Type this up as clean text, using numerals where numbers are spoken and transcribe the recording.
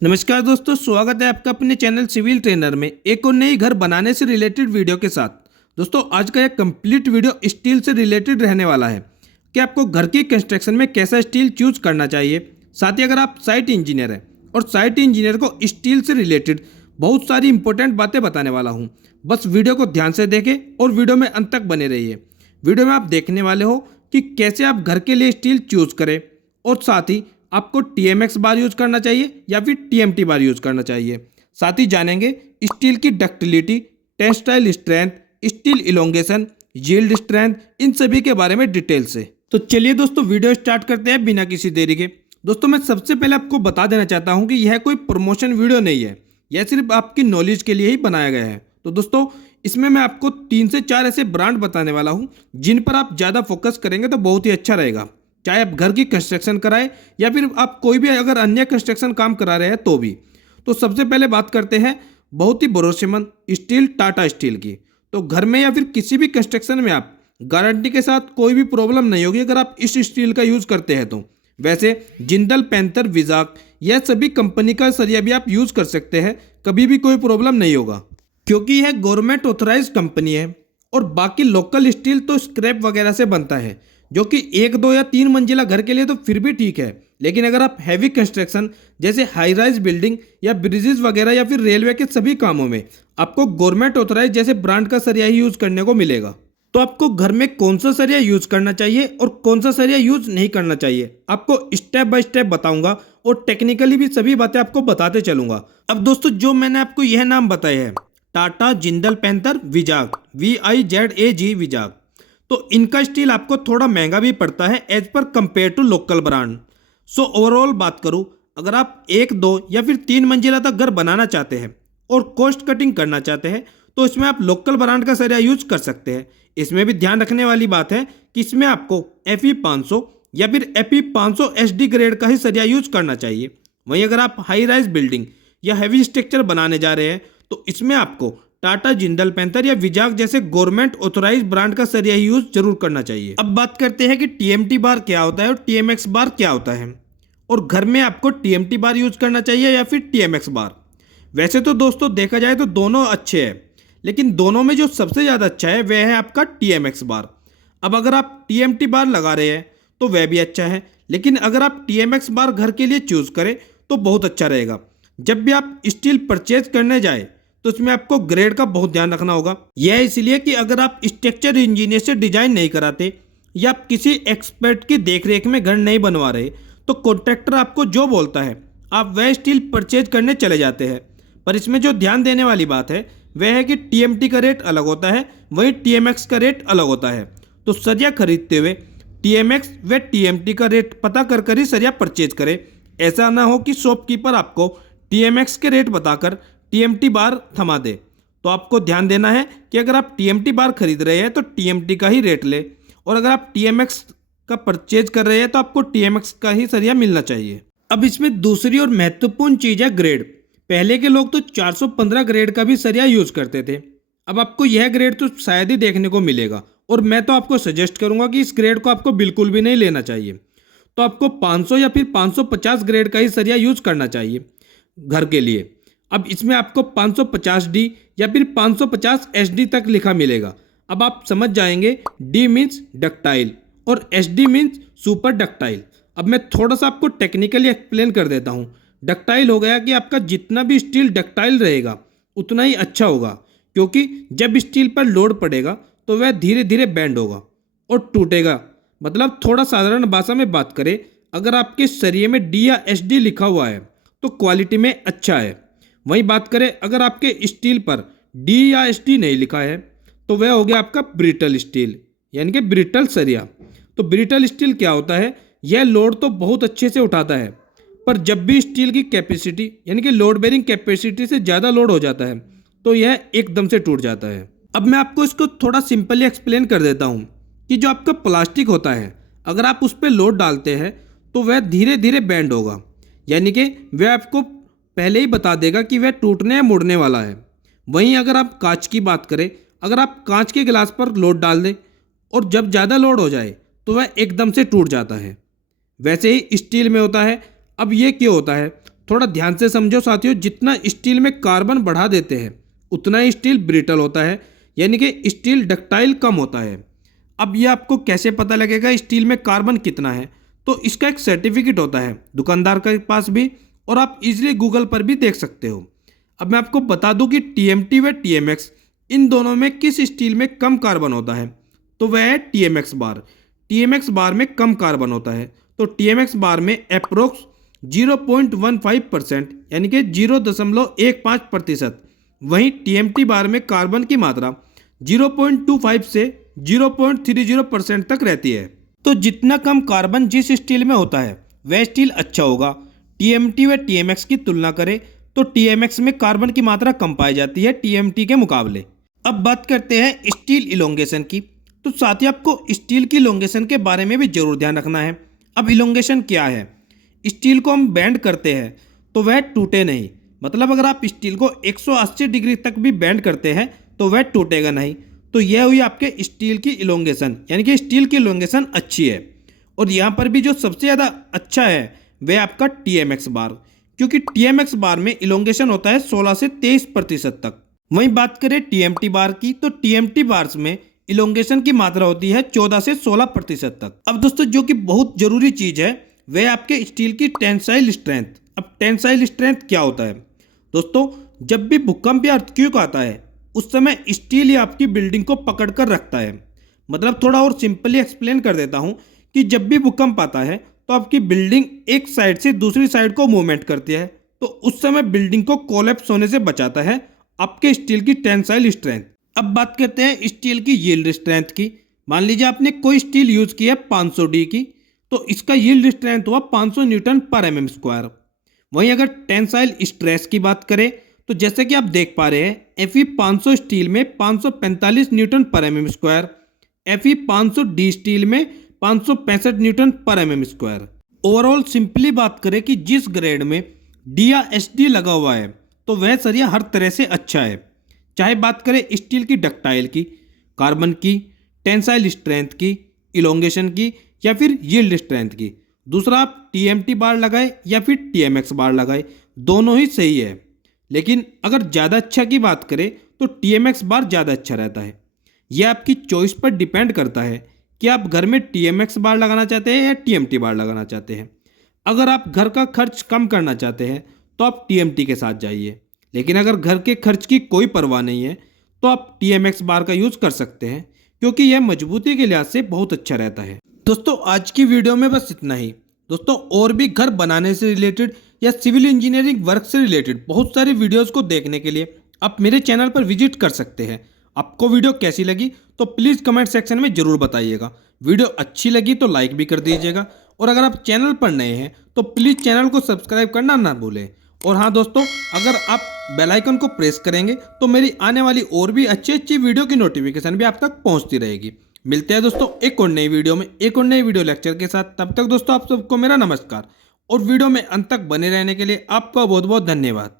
नमस्कार दोस्तों, स्वागत है आपका अपने चैनल सिविल ट्रेनर में एक और नई घर बनाने से रिलेटेड वीडियो के साथ। दोस्तों आज का यह कंप्लीट वीडियो स्टील से रिलेटेड रहने वाला है कि आपको घर की कंस्ट्रक्शन में कैसा स्टील चूज करना चाहिए। साथ ही अगर आप साइट इंजीनियर हैं और साइट इंजीनियर को स्टील से रिलेटेड बहुत सारी इंपॉर्टेंट बातें बताने वाला हूँ। बस वीडियो को ध्यान से देखें और वीडियो में अंत तक बने रहिए। वीडियो में आप देखने वाले हो कि कैसे आप घर के लिए स्टील चूज करें और साथ ही आपको TMX बार यूज करना चाहिए या फिर TMT बार यूज करना चाहिए। साथ ही जानेंगे स्टील की ductility, tensile strength, steel elongation, yield strength, इन सभी के बारे में डिटेल से। तो चलिए दोस्तों वीडियो स्टार्ट करते हैं बिना किसी देरी के। दोस्तों मैं सबसे पहले आपको बता देना चाहता हूं कि यह कोई प्रमोशन वीडियो नहीं है, यह सिर्फ आपकी नॉलेज के लिए ही बनाया गया है। तो दोस्तों इसमें मैं आपको 3 से 4 ऐसे ब्रांड बताने वाला हूं जिन पर आप ज़्यादा फोकस करेंगे तो बहुत ही अच्छा रहेगा, चाहे आप घर की कंस्ट्रक्शन कराएं या फिर आप कोई भी अगर अन्य कंस्ट्रक्शन काम करा रहे हैं तो भी। तो सबसे पहले बात करते हैं बहुत ही भरोसेमंद स्टील टाटा स्टील की। तो घर में या फिर किसी भी कंस्ट्रक्शन में आप गारंटी के साथ कोई भी प्रॉब्लम नहीं होगी अगर आप इस स्टील का यूज़ करते हैं तो। वैसे जिंदल, पैंथर, विजाक यह सभी कंपनी का सरिया भी आप यूज़ कर सकते हैं, कभी भी कोई प्रॉब्लम नहीं होगा क्योंकि यह गवर्नमेंट ऑथराइज कंपनी है। और बाकी लोकल स्टील तो स्क्रैप वगैरह से बनता है जो कि 1, 2 या 3 मंजिला घर के लिए तो फिर भी ठीक है, लेकिन अगर आप हैवी कंस्ट्रक्शन जैसे हाई राइज बिल्डिंग या ब्रिजेस वगैरह या फिर रेलवे के सभी कामों में आपको गवर्नमेंट ऑथराइज जैसे ब्रांड का सरिया ही यूज करने को मिलेगा। तो आपको घर में कौन सा सरिया यूज करना चाहिए और कौन सा सरिया यूज नहीं करना चाहिए आपको स्टेप बाय स्टेप बताऊंगा और टेक्निकली भी सभी बातें आपको बताते चलूंगा। अब दोस्तों जो मैंने आपको यह नाम बताए हैं टाटा, जिंदल, पैंथर, विजाक, VIZAG विजाक, तो इनका स्टील आपको थोड़ा महंगा भी पड़ता है एज पर compare to local brand. So overall बात करूं, अगर आप 1, 2 या फिर 3 मंजिला तक घर बनाना चाहते हैं और कॉस्ट कटिंग करना चाहते हैं तो इसमें आप लोकल ब्रांड का सरिया यूज कर सकते हैं। इसमें भी ध्यान रखने वाली बात है कि इसमें आपको FE 500 या फिर FE 500 SD ग्रेड का ही सरिया यूज करना चाहिए। वहीं अगर आप हाई राइज बिल्डिंग या हैवी स्ट्रक्चर बनाने जा रहे हैं तो इसमें आपको टाटा, जिंदल, पैंथर या विजाक जैसे गवर्नमेंट ऑथराइज ब्रांड का सरिया यूज जरूर करना चाहिए। अब बात करते हैं कि TMT बार क्या होता है और TMX बार क्या होता है और घर में आपको TMT बार यूज करना चाहिए या फिर TMX बार। वैसे तो दोस्तों देखा जाए तो दोनों अच्छे हैं, लेकिन दोनों में जो सबसे ज़्यादा अच्छा है वह है आपका TMX बार। अब अगर आप TMT बार लगा रहे हैं तो वह भी अच्छा है, लेकिन अगर आप TMX बार घर के लिए चूज करें तो बहुत अच्छा रहेगा। जब भी आप स्टील परचेज करने जाए तो इसमें आपको ग्रेड का बहुत ध्यान रखना होगा। यह इसलिए कि अगर आप स्ट्रक्चर इंजीनियर से डिजाइन नहीं कराते या आप किसी एक्सपर्ट की देखरेख में घर नहीं बनवा रहे तो कॉन्ट्रैक्टर आपको जो बोलता है आप वह स्टील परचेज करने चले जाते हैं। पर इसमें जो ध्यान देने वाली बात है वह है कि TMT का रेट अलग होता है, वहीं TMX का रेट अलग होता है। तो सरिया खरीदते हुए TMX व TMT का रेट पता कर ही सरिया परचेज करें। ऐसा ना हो कि शॉपकीपर आपको TMX के रेट बताकर TMT बार थमा दे। तो आपको ध्यान देना है कि अगर आप TMT बार खरीद रहे हैं तो TMT का ही रेट ले, और अगर आप TMX का परचेज कर रहे हैं तो आपको TMX का ही सरिया मिलना चाहिए। अब इसमें दूसरी और महत्वपूर्ण चीज़ है ग्रेड। पहले के लोग तो 415 ग्रेड का भी सरिया यूज करते थे, अब आपको यह ग्रेड तो शायद ही देखने को मिलेगा और मैं तो आपको सजेस्ट करूंगा कि इस ग्रेड को आपको बिल्कुल भी नहीं लेना चाहिए। तो आपको 500 या फिर 550 ग्रेड का ही सरिया यूज करना चाहिए घर के लिए। अब इसमें आपको 550D या फिर 550 SD तक लिखा मिलेगा। अब आप समझ जाएंगे D मीन्स डक्टाइल और SD मीन्स सुपर डक्टाइल। अब मैं थोड़ा सा आपको टेक्निकली एक्सप्लेन कर देता हूँ। डक्टाइल हो गया कि आपका जितना भी स्टील डक्टाइल रहेगा उतना ही अच्छा होगा, क्योंकि जब स्टील पर लोड पड़ेगा तो वह धीरे धीरे बैंड होगा और टूटेगा। मतलब थोड़ा साधारण भाषा में बात करें, अगर आपके सरिये में D या SD लिखा हुआ है तो क्वालिटी में अच्छा है। वहीं बात करें अगर आपके स्टील पर D या SD नहीं लिखा है तो वह हो गया आपका ब्रिटल स्टील, यानी कि ब्रिटल सरिया। तो ब्रिटल स्टील क्या होता है, यह लोड तो बहुत अच्छे से उठाता है, पर जब भी स्टील की कैपेसिटी यानी कि लोड बेरिंग कैपेसिटी से ज़्यादा लोड हो जाता है तो यह एकदम से टूट जाता है। अब मैं आपको इसको थोड़ा सिंपली एक्सप्लेन कर देता हूँ कि जो आपका प्लास्टिक होता है अगर आप उस पर लोड डालते हैं तो वह धीरे धीरे बैंड होगा, यानी कि वह आपको पहले ही बता देगा कि वह टूटने या मुड़ने वाला है। वहीं अगर आप कांच की बात करें, अगर आप कांच के गिलास पर लोड डाल दें और जब ज़्यादा लोड हो जाए तो वह एकदम से टूट जाता है। वैसे ही स्टील में होता है। अब ये क्यों होता है, थोड़ा ध्यान से समझो साथियों, जितना स्टील में कार्बन बढ़ा देते हैं उतना ही स्टील ब्रिटल होता है, यानी कि स्टील डक्टाइल कम होता है। अब ये आपको कैसे पता लगेगा स्टील में कार्बन कितना है? तो इसका एक सर्टिफिकेट होता है दुकानदार के पास भी, और आप इजीली गूगल पर भी देख सकते हो। अब मैं आपको बता दूं कि टीएमटी व टीएमएक्स इन दोनों में किस स्टील में कम कार्बन होता है, तो वह है टीएमएक्स बार। टीएमएक्स बार में कम कार्बन होता है, तो टीएमएक्स बार में अप्रोक्स 0.15% यानी कि 0.15%। वहीं टीएमटी बार में कार्बन की मात्रा 0.25 से 0.30% तक रहती है। तो जितना कम कार्बन जिस स्टील में होता है वह स्टील अच्छा होगा। टीएमटी व टीएमएक्स की तुलना करें तो टीएमएक्स में कार्बन की मात्रा कम पाई जाती है टीएमटी के मुकाबले। अब बात करते हैं स्टील इलोंगेशन की। तो साथ ही आपको स्टील की इलोंगेशन के बारे में भी जरूर ध्यान रखना है। अब इलोंगेशन क्या है? स्टील को हम बेंड करते हैं तो वह टूटे नहीं, मतलब अगर आप स्टील को 180 डिग्री तक भी बेंड करते हैं तो वह टूटेगा नहीं। तो यह हुई आपके स्टील की इलोंगेशन, यानी कि स्टील की इलोंगेशन अच्छी है। और यहाँ पर भी जो सबसे ज़्यादा अच्छा है वह आपका टीएमएक्स बार, क्योंकि टीएमएक्स बार में इलोंगेशन होता है 16 से 23% तक। वहीं बात करें टीएमटी बार की, तो टीएमटी बार्स में इलोंगेशन की मात्रा होती है 14 से 16% तक। अब दोस्तों जो कि बहुत जरूरी चीज़ है वह आपके स्टील की टेंसाइल स्ट्रेंथ। अब टेंसाइल स्ट्रेंथ क्या होता है दोस्तों? जब भी भूकंप या अर्थक्वेक आता है उस समय स्टील ही आपकी बिल्डिंग को पकड़ कर रखता है। मतलब थोड़ा और सिंपली एक्सप्लेन कर देता हूं कि जब भी भूकंप आता है तो आपकी बिल्डिंग एक साइड से दूसरी साइड को मूवमेंट करती है, तो उस समय बिल्डिंग को कोलैप्स होने से बचाता है आपके स्टील की टेंसाइल स्ट्रेंथ। अब बात करते हैं स्टील की यील्ड स्ट्रेंथ की। मान लीजिए आपने कोई स्टील यूज की है 500D की, तो इसका यील्ड स्ट्रेंथ हुआ 500 न्यूटन पर एमएम स्क्वायर। वहीं अगर टेंसाइल स्ट्रेस की बात करें तो जैसे कि आप देख पा रहे हैं Fe 500 स्टील में 545 न्यूटन पर MM square, Fe 500D steel में 565 न्यूटन पर एमएम स्क्वायर। ओवरऑल सिंपली बात करें कि जिस ग्रेड में डी या SD लगा हुआ है तो वह सरिया हर तरह से अच्छा है। चाहे बात करें स्टील की डक्टाइल की, कार्बन की, टेंसाइल स्ट्रेंथ की, इलोंगेशन की या फिर यील्ड स्ट्रेंथ की। दूसरा आप टीएमटी बार लगाए या फिर टीएमएक्स बार लगाए, दोनों ही सही है। लेकिन अगर ज़्यादा अच्छा की बात करें तो टीएमएक्स बार ज़्यादा अच्छा रहता है। यह आपकी चॉइस पर डिपेंड करता है कि आप घर में टीएमएक्स बार लगाना चाहते हैं या टीएमटी बार लगाना चाहते हैं। अगर आप घर का खर्च कम करना चाहते हैं तो आप टीएमटी के साथ जाइए, लेकिन अगर घर के खर्च की कोई परवाह नहीं है तो आप टीएमएक्स बार का यूज़ कर सकते हैं, क्योंकि यह मजबूती के लिहाज से बहुत अच्छा रहता है। दोस्तों आज की वीडियो में बस इतना ही। दोस्तों और भी घर बनाने से रिलेटेड या सिविल इंजीनियरिंग वर्क से रिलेटेड बहुत सारी वीडियोस को देखने के लिए आप मेरे चैनल पर विजिट कर सकते हैं। आपको वीडियो कैसी लगी तो प्लीज़ कमेंट सेक्शन में ज़रूर बताइएगा। वीडियो अच्छी लगी तो लाइक भी कर दीजिएगा, और अगर आप चैनल पर नए हैं तो प्लीज़ चैनल को सब्सक्राइब करना ना भूलें। और हाँ दोस्तों, अगर आप बेल आइकन को प्रेस करेंगे तो मेरी आने वाली और भी अच्छी वीडियो की नोटिफिकेशन भी आप तक पहुँचती रहेगी। मिलते हैं दोस्तों एक और नई वीडियो में, एक और नई वीडियो लेक्चर के साथ। तब तक दोस्तों आप सबको मेरा नमस्कार, और वीडियो में अंत तक बने रहने के लिए आपका बहुत बहुत धन्यवाद।